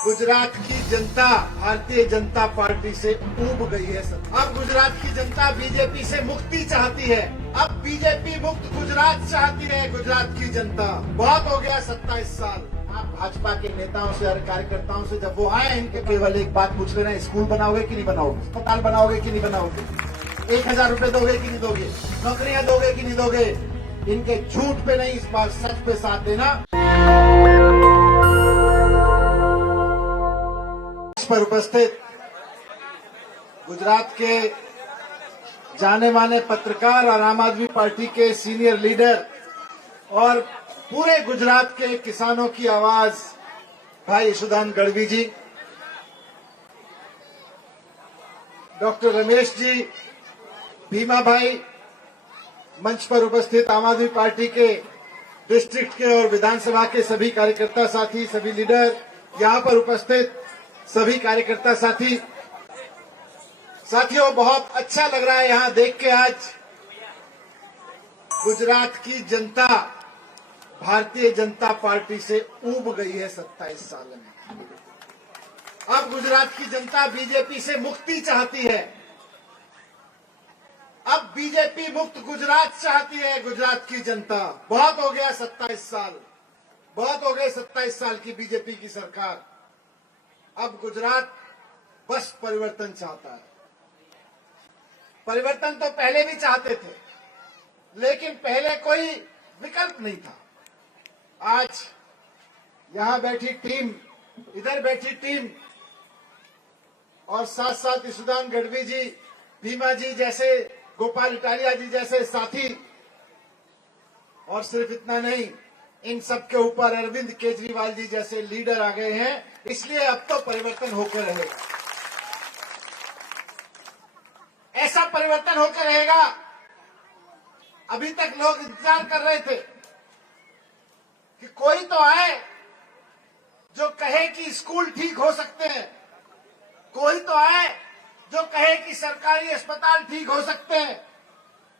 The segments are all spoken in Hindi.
गुजरात की जनता भारतीय जनता पार्टी से ऊब गई है सब। अब गुजरात की जनता बीजेपी से मुक्ति चाहती है। अब बीजेपी मुक्त गुजरात चाहती है गुजरात की जनता। बहुत हो गया 27 साल। आप भाजपा के नेताओं से और कार्यकर्ताओं से जब वो आए इनके केवल एक बात पूछ लेना, स्कूल बनाओगे कि नहीं बनाओगे, अस्पताल बनाओगे कि नहीं बनाओगे, 1000 रुपए दोगे कि नहीं दोगे, नौकरियां दोगे कि नहीं दोगे। इनके झूठ पे नहीं, इस बार सच पे साथ देना। पर उपस्थित गुजरात के जाने माने पत्रकार और आम आदमी पार्टी के सीनियर लीडर और पूरे गुजरात के किसानों की आवाज भाई यशोदान गढ़वी जी, डॉक्टर रमेश जी, भीमा भाई, मंच पर उपस्थित आम आदमी पार्टी के डिस्ट्रिक्ट के और विधानसभा के सभी कार्यकर्ता साथी, सभी लीडर, यहां पर उपस्थित सभी कार्यकर्ता साथियों, बहुत अच्छा लग रहा है यहां देख के। आज गुजरात की जनता भारतीय जनता पार्टी से ऊब गई है 27 साल में। अब गुजरात की जनता बीजेपी से मुक्ति चाहती है। अब बीजेपी मुक्त गुजरात चाहती है गुजरात की जनता। बहुत हो गया 27 साल, बहुत हो गए 27 साल की बीजेपी की सरकार। अब गुजरात बस परिवर्तन चाहता है। परिवर्तन तो पहले भी चाहते थे, लेकिन पहले कोई विकल्प नहीं था। आज यहां बैठी टीम, इधर बैठी टीम और साथ साथ यशोदान गढ़वी जी, भीमा जी जैसे, गोपाल इटालिया जी जैसे साथी, और सिर्फ इतना नहीं, इन सब के ऊपर अरविंद केजरीवाल जी जैसे लीडर आ गए हैं। इसलिए अब तो परिवर्तन होकर रहेगा, ऐसा परिवर्तन होकर रहेगा। अभी तक लोग इंतजार कर रहे थे कि कोई तो आए जो कहे कि स्कूल ठीक हो सकते हैं, कोई तो आए जो कहे कि सरकारी अस्पताल ठीक हो सकते हैं,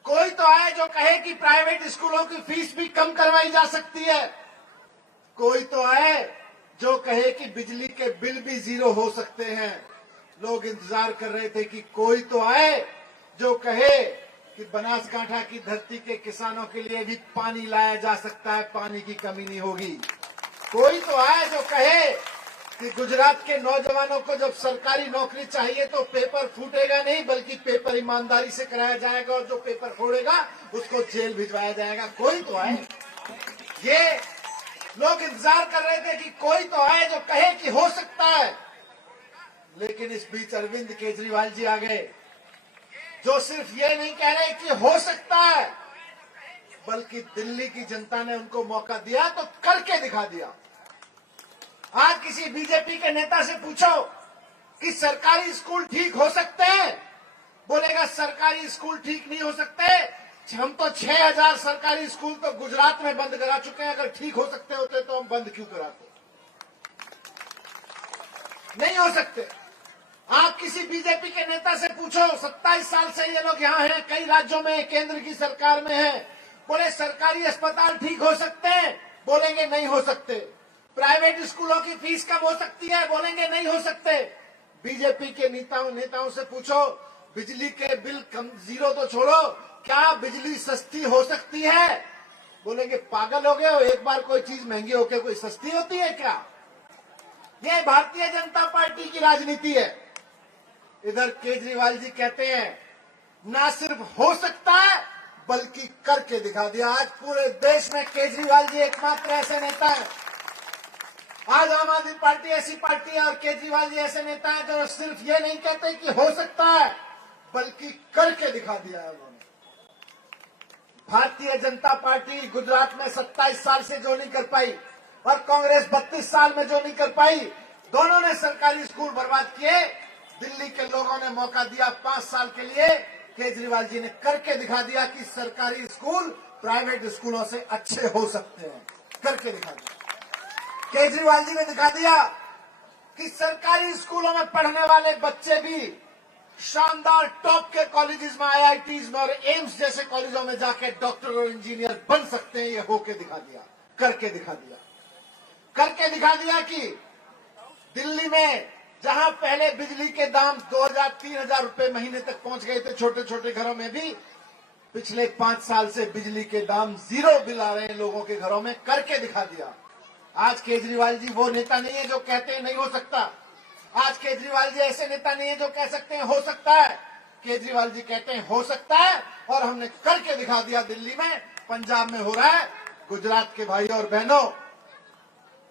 कोई तो आए जो कहे कि प्राइवेट स्कूलों की फीस भी कम करवाई जा सकती है, कोई तो आए जो कहे कि बिजली के बिल भी 0 हो सकते हैं। लोग इंतजार कर रहे थे कि कोई तो आए जो कहे कि बनासकांठा की धरती के किसानों के लिए भी पानी लाया जा सकता है, पानी की कमी नहीं होगी। कोई तो आए जो कहे कि गुजरात के नौजवानों को जब सरकारी नौकरी चाहिए तो पेपर फूटेगा नहीं, बल्कि पेपर ईमानदारी से कराया जाएगा, और जो पेपर फोड़ेगा उसको जेल भिजवाया जाएगा। कोई तो आए, ये लोग इंतजार कर रहे थे कि कोई तो आए जो कहे कि हो सकता है। लेकिन इस बीच अरविंद केजरीवाल जी आ गए, जो सिर्फ ये नहीं कह रहे कि हो सकता है, बल्कि दिल्ली की जनता ने उनको मौका दिया तो करके दिखा दिया। आज किसी बीजेपी के नेता से पूछो कि सरकारी स्कूल ठीक हो सकते हैं, बोलेगा सरकारी स्कूल ठीक नहीं हो सकते। हम तो 6000 सरकारी स्कूल तो गुजरात में बंद करा चुके हैं, अगर ठीक हो सकते होते तो हम बंद क्यों कराते। नहीं हो सकते। आप किसी बीजेपी के नेता से पूछो, 27 साल से ये लोग यहाँ हैं, कई राज्यों में, केंद्र की सरकार में है, बोले सरकारी अस्पताल ठीक हो सकते हैं, बोलेंगे नहीं हो सकते। प्राइवेट स्कूलों की फीस कम हो सकती है, बोलेंगे नहीं हो सकते। बीजेपी के नेताओं से पूछो, बिजली के बिल कम 0 तो छोड़ो, क्या बिजली सस्ती हो सकती है, बोलेंगे पागल हो गए हो, एक बार कोई चीज महंगी होकर कोई सस्ती होती है क्या। ये भारतीय जनता पार्टी की राजनीति है। इधर केजरीवाल जी कहते हैं ना सिर्फ हो सकता है बल्कि करके दिखा दिया। आज पूरे देश में केजरीवाल जी एकमात्र ऐसे नेता हैं। आज आम आदमी पार्टी ऐसी पार्टी है और केजरीवाल जी ऐसे नेता हैं जो सिर्फ ये नहीं कहते कि हो सकता है, बल्कि करके दिखा दिया है उन्होंने। भारतीय जनता पार्टी गुजरात में 27 साल से जो नहीं कर पाई और कांग्रेस 32 साल में जो नहीं कर पाई, दोनों ने सरकारी स्कूल बर्बाद किए। दिल्ली के लोगों ने मौका दिया 5 साल के लिए, केजरीवाल जी ने करके दिखा दिया कि सरकारी स्कूल प्राइवेट स्कूलों से अच्छे हो सकते हैं। करके दिखा दिया। केजरीवाल जी ने दिखा दिया कि सरकारी स्कूलों में पढ़ने वाले बच्चे भी शानदार टॉप के कॉलेजेस में, आईआईटीज में और एम्स जैसे कॉलेजों में जाके डॉक्टर और इंजीनियर बन सकते हैं। ये होके दिखा दिया, करके दिखा दिया। करके दिखा दिया कि दिल्ली में जहां पहले बिजली के दाम 2000-3000 रुपए महीने तक पहुंच गए थे छोटे छोटे घरों में भी, पिछले 5 साल से बिजली के दाम 0 बिल आ रहे हैं लोगों के घरों में, करके दिखा दिया। आज केजरीवाल जी वो नेता नहीं है जो कहते हैं नहीं हो सकता। आज केजरीवाल जी ऐसे नेता नहीं है जो कह सकते हैं हो सकता है। केजरीवाल जी कहते हैं हो सकता है, और हमने करके दिखा दिया। दिल्ली में, पंजाब में हो रहा है। गुजरात के भाइयों और बहनों,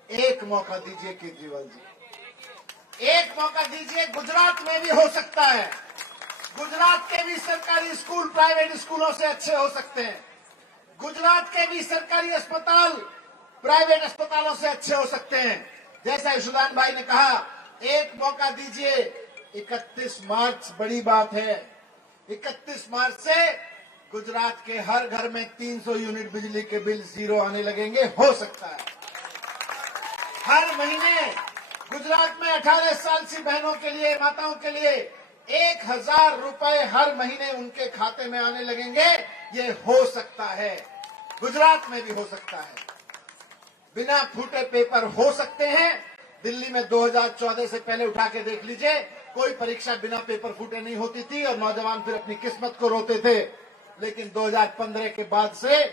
एक मौका दीजिए केजरीवाल जी, एक मौका दीजिए। गुजरात में भी हो सकता है। गुजरात के भी सरकारी स्कूल प्राइवेट स्कूलों से अच्छे हो सकते हैं। गुजरात के भी सरकारी अस्पताल प्राइवेट अस्पतालों से अच्छे हो सकते हैं। जैसा यशोदान भाई ने कहा, एक मौका दीजिए। 31 मार्च बड़ी बात है। 31 मार्च से गुजरात के हर घर में 300 यूनिट बिजली के बिल 0 आने लगेंगे। हो सकता है हर महीने गुजरात में 18 साल की बहनों के लिए, माताओं के लिए 1000 रुपए हर महीने उनके खाते में आने लगेंगे। ये हो सकता है, गुजरात में भी हो सकता है। बिना फूटे पेपर हो सकते हैं। दिल्ली में 2014 से पहले उठा के देख लीजिए, कोई परीक्षा बिना पेपर फूटे नहीं होती थी और नौजवान फिर अपनी किस्मत को रोते थे। लेकिन 2015 के बाद से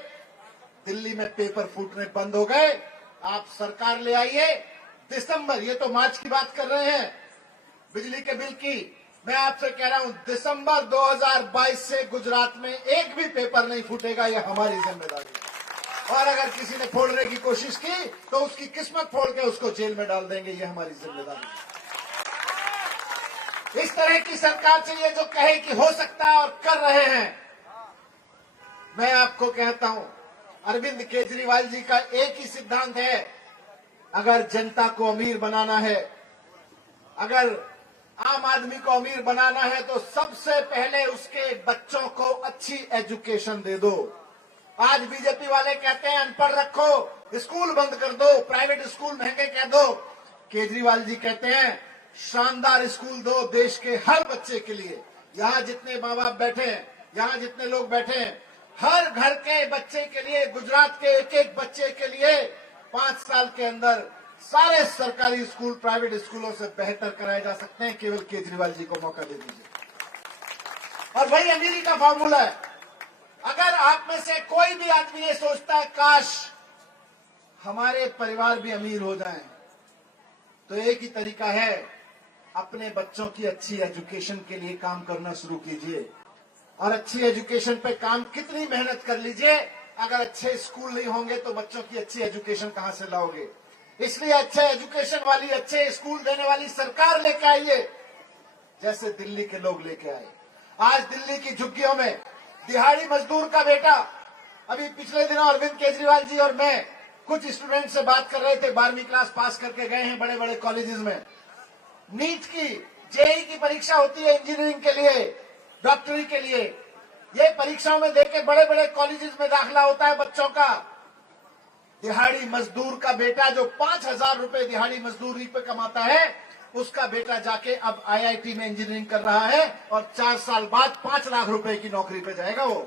दिल्ली में पेपर फूटने बंद हो गए। आप सरकार ले आइए। दिसंबर, ये तो मार्च की बात कर रहे हैं बिजली के बिल की, मैं आपसे कह रहा हूं दिसंबर 2022 से गुजरात में एक भी पेपर नहीं फूटेगा। यह हमारी जिम्मेदारी है। और अगर किसी ने फोड़ने की कोशिश की तो उसकी किस्मत फोड़ के उसको जेल में डाल देंगे। यह हमारी जिम्मेदारी है। इस तरह की सरकार चाहिए जो कहे कि हो सकता है और कर रहे हैं। मैं आपको कहता हूं, अरविंद केजरीवाल जी का एक ही सिद्धांत है, अगर जनता को अमीर बनाना है, अगर आम आदमी को अमीर बनाना है तो सबसे पहले उसके बच्चों को अच्छी एजुकेशन दे दो। आज बीजेपी वाले कहते हैं अनपढ़ रखो, स्कूल बंद कर दो, प्राइवेट स्कूल महंगे कह दो। केजरीवाल जी कहते हैं शानदार स्कूल दो देश के हर बच्चे के लिए। यहां जितने माँ बाप बैठे हैं, यहां जितने लोग बैठे हैं, हर घर के बच्चे के लिए, गुजरात के एक एक बच्चे के लिए 5 साल के अंदर सारे सरकारी स्कूल प्राइवेट स्कूलों से बेहतर कराए जा सकते हैं। केवल केजरीवाल जी को मौका दे दीजिए। और वही अमीरी का फॉर्मूला है। अगर आप में से कोई भी आदमी ये सोचता है काश हमारे परिवार भी अमीर हो जाएं, तो एक ही तरीका है, अपने बच्चों की अच्छी एजुकेशन के लिए काम करना शुरू कीजिए। और अच्छी एजुकेशन पे काम कितनी मेहनत कर लीजिए, अगर अच्छे स्कूल नहीं होंगे तो बच्चों की अच्छी एजुकेशन कहां से लाओगे। इसलिए अच्छे एजुकेशन वाली, अच्छे स्कूल देने वाली सरकार लेके आइए, जैसे दिल्ली के लोग लेके आए। आज दिल्ली की झुग्गियों में दिहाड़ी मजदूर का बेटा, अभी पिछले दिनों अरविंद केजरीवाल जी और मैं कुछ स्टूडेंट से बात कर रहे थे, 12वीं क्लास पास करके गए हैं बड़े बड़े कॉलेजेस में। नीट की, जेईई की परीक्षा होती है इंजीनियरिंग के लिए, डॉक्टरी के लिए। ये परीक्षाओं में देके बड़े बड़े कॉलेजेस में दाखिला होता है बच्चों का। दिहाड़ी मजदूर का बेटा जो 5000 रुपए दिहाड़ी मजदूरी पे कमाता है, उसका बेटा जाके अब आईआईटी में इंजीनियरिंग कर रहा है और 4 साल बाद 5 लाख रुपए की नौकरी पे जाएगा वो।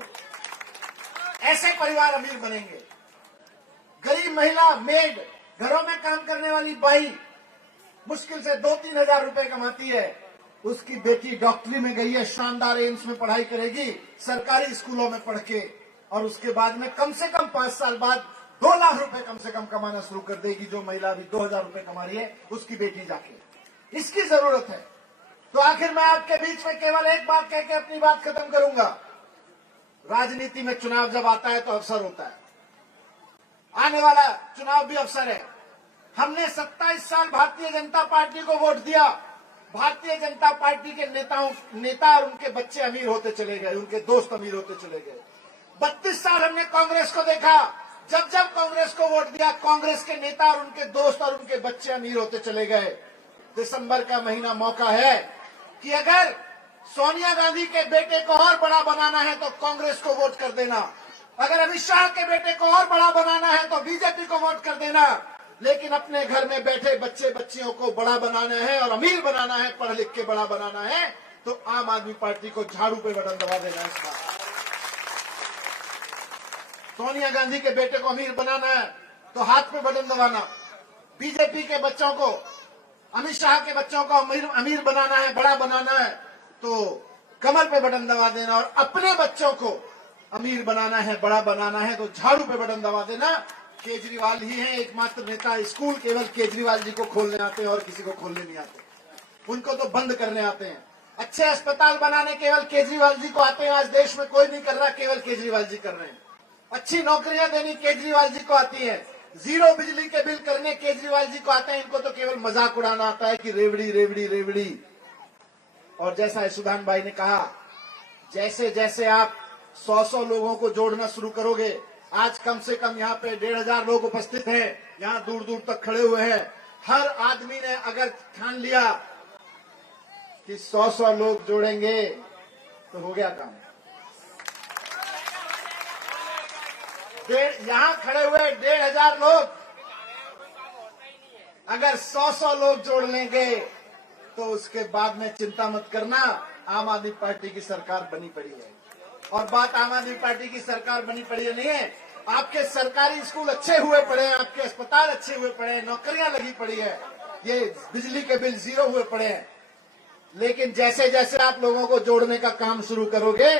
ऐसे परिवार अमीर बनेंगे। गरीब महिला, मेड, घरों में काम करने वाली बाई मुश्किल से 2-3 हजार रुपए कमाती है, उसकी बेटी डॉक्टरी में गई है, शानदार एम्स में पढ़ाई करेगी, सरकारी स्कूलों में पढ़ के, और उसके बाद में कम से कम 5 साल बाद 2 लाख रुपए कम से कम कमाना शुरू कर देगी। जो महिला अभी 2000 रुपए कमा रही है, उसकी बेटी जाके। इसकी जरूरत है। तो आखिर मैं आपके बीच में केवल एक बात कह के अपनी बात खत्म करूंगा। राजनीति में चुनाव जब आता है तो अवसर होता है। आने वाला चुनाव भी अवसर है। हमने 27 साल भारतीय जनता पार्टी को वोट दिया। भारतीय जनता पार्टी के नेता और उनके बच्चे अमीर होते चले गए, उनके दोस्त अमीर होते चले गए। 32 साल हमने कांग्रेस को देखा। जब जब कांग्रेस को वोट दिया, कांग्रेस के नेता और उनके दोस्त और उनके बच्चे अमीर होते चले गए। दिसंबर का महीना मौका है कि अगर सोनिया गांधी के बेटे को और बड़ा बनाना है तो कांग्रेस को वोट कर देना। अगर अमित शाह के बेटे को और बड़ा बनाना है तो बीजेपी को वोट कर देना। लेकिन अपने घर में बैठे बच्चे बच्चियों को बड़ा बनाना है और अमीर बनाना है, पढ़ लिख के बड़ा बनाना है, तो आम आदमी पार्टी को झाड़ू पे बटन दबा देना है। इस बार सोनिया गांधी के बेटे को अमीर बनाना है तो हाथ पे बटन दबाना। बीजेपी के बच्चों को अमित शाह के बच्चों को अमीर बनाना है, बड़ा बनाना है तो कमर पे बटन दबा देना, और अपने बच्चों को अमीर बनाना है, बड़ा बनाना है तो झाड़ू पे बटन दबा देना। केजरीवाल ही है एकमात्र नेता, स्कूल केवल केजरीवाल जी को खोलने आते हैं और किसी को खोलने नहीं आते, उनको तो बंद करने आते हैं। अच्छे अस्पताल बनाने केवल केजरीवाल जी को आते हैं, आज देश में कोई नहीं कर रहा, केवल केजरीवाल जी कर रहे हैं। अच्छी नौकरियां देनी केजरीवाल जी को आती है, जीरो बिजली के बिल करने केजरीवाल जी को आते हैं, इनको तो केवल मजाक उड़ाना आता है कि रेवड़ी रेवड़ी रेवड़ी। और जैसा यशोदान भाई ने कहा, जैसे जैसे आप 100 लोगों को जोड़ना शुरू करोगे, आज कम से कम यहाँ पे 1500 लोग उपस्थित हैं, यहाँ दूर दूर तक खड़े हुए हैं, हर आदमी ने अगर ठान लिया कि 100 लोग जोड़ेंगे तो हो गया काम। यहाँ खड़े हुए 1500 लोग अगर 100 लोग जोड़ लेंगे तो उसके बाद में चिंता मत करना, आम आदमी पार्टी की सरकार बनी पड़ी है। और बात आम आदमी पार्टी की सरकार बनी पड़ी है नहीं है, आपके सरकारी स्कूल अच्छे हुए पड़े हैं, आपके अस्पताल अच्छे हुए पड़े हैं, नौकरियां लगी पड़ी है, ये बिजली के बिल जीरो हुए पड़े हैं। लेकिन जैसे जैसे आप लोगों को जोड़ने का काम शुरू करोगे,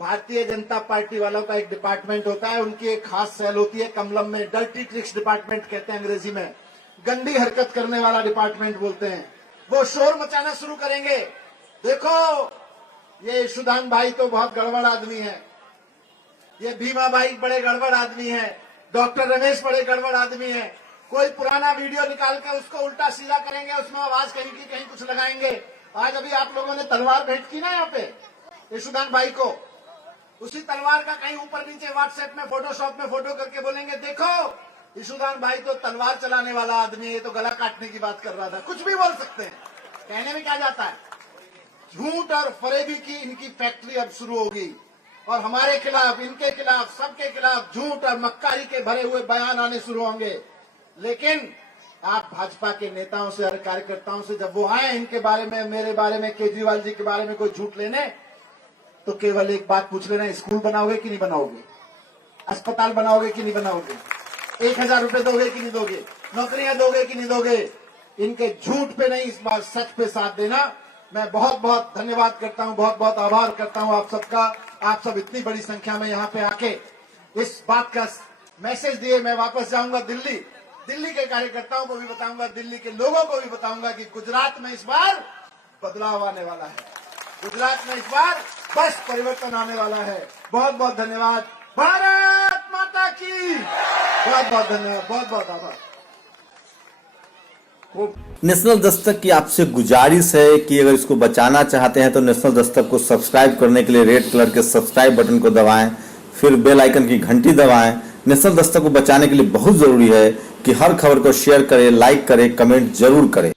भारतीय जनता पार्टी वालों का एक डिपार्टमेंट होता है, उनकी एक खास सेल होती है कमलम में, डर्टी ट्रिक्स डिपार्टमेंट कहते हैं अंग्रेजी में, गंदी हरकत करने वाला डिपार्टमेंट बोलते हैं। वो शोर मचाना शुरू करेंगे, देखो ये यशोदान भाई तो बहुत गड़बड़ आदमी है, ये भीमा भाई बड़े गड़बड़ आदमी है, डॉक्टर रमेश बड़े गड़बड़ आदमी है। कोई पुराना वीडियो निकालकर उसको उल्टा सीधा करेंगे, उसमें आवाज कहीं की कहीं कुछ लगाएंगे। आज अभी आप लोगों ने तलवार भेंट की ना यहाँ पे यशोदान भाई को, उसी तलवार का कहीं ऊपर नीचे व्हाट्सएप में फोटोशॉप में फोटो करके बोलेंगे देखो यशोदान भाई तो तलवार चलाने वाला आदमी है, ये तो गला काटने की बात कर रहा था। कुछ भी बोल सकते हैं, कहने में क्या जाता है। झूठ और फरेबी की इनकी फैक्ट्री अब शुरू होगी और हमारे खिलाफ, इनके खिलाफ, सबके खिलाफ झूठ और मक्कारी के भरे हुए बयान आने शुरू होंगे। लेकिन आप भाजपा के नेताओं से और कार्यकर्ताओं से जब वो आए इनके बारे में, मेरे बारे में, केजरीवाल जी के बारे में कोई झूठ लेने, तो केवल एक बात पूछ लेना, स्कूल बनाओगे कि नहीं बनाओगे, अस्पताल बनाओगे कि नहीं बनाओगे, 1000 रुपए दोगे कि नहीं दोगे, नौकरियां दोगे कि नहीं दोगे। इनके झूठ पे नहीं, इस बार सच पे साथ देना। मैं बहुत बहुत धन्यवाद करता हूं, बहुत बहुत आभार करता हूं आप सबका। आप सब इतनी बड़ी संख्या में यहाँ पे आके इस बात का मैसेज दिए। मैं वापस जाऊंगा दिल्ली, दिल्ली के कार्यकर्ताओं को भी बताऊंगा, दिल्ली के लोगों को भी बताऊंगा कि गुजरात में इस बार बदलाव आने वाला है, गुजरात में इस बार बस परिवर्तन आने वाला है। बहुत बहुत धन्यवाद। भारत माता की बहुत बहुत धन्यवाद, बहुत बहुत आभार। नेशनल दस्तक की आपसे गुजारिश है कि अगर इसको बचाना चाहते हैं तो नेशनल दस्तक को सब्सक्राइब करने के लिए रेड कलर के सब्सक्राइब बटन को दबाएं, फिर बेल आइकन की घंटी दबाएं। नेशनल दस्तक को बचाने के लिए बहुत जरूरी है कि हर खबर को शेयर करें, लाइक करें, कमेंट जरूर करें।